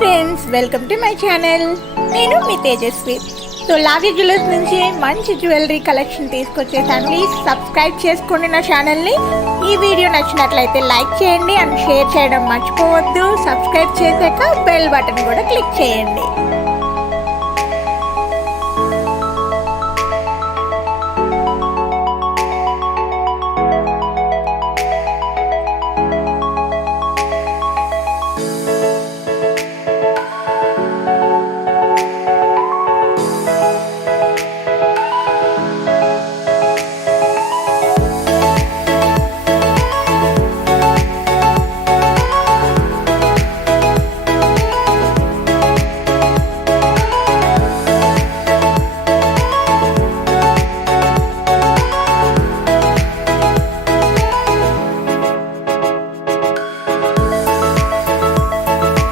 Friends, welcome to my channel. నేను మీ Tejaswi. So లావీ jewellers నుంచి మంచి జ్యువెలరీ కలెక్షన్ తీసుకొచ్చేసాను. ప్లీజ్ సబ్స్క్రైబ్ చేసుకోండి నా ఛానల్ని. ఈ వీడియో నచ్చినట్లయితే లైక్ చేయండి అండ్ షేర్ చేయడం మర్చిపోవద్దు. సబ్స్క్రైబ్ చేశాక బెల్ బటన్ కూడా క్లిక్ చేయండి.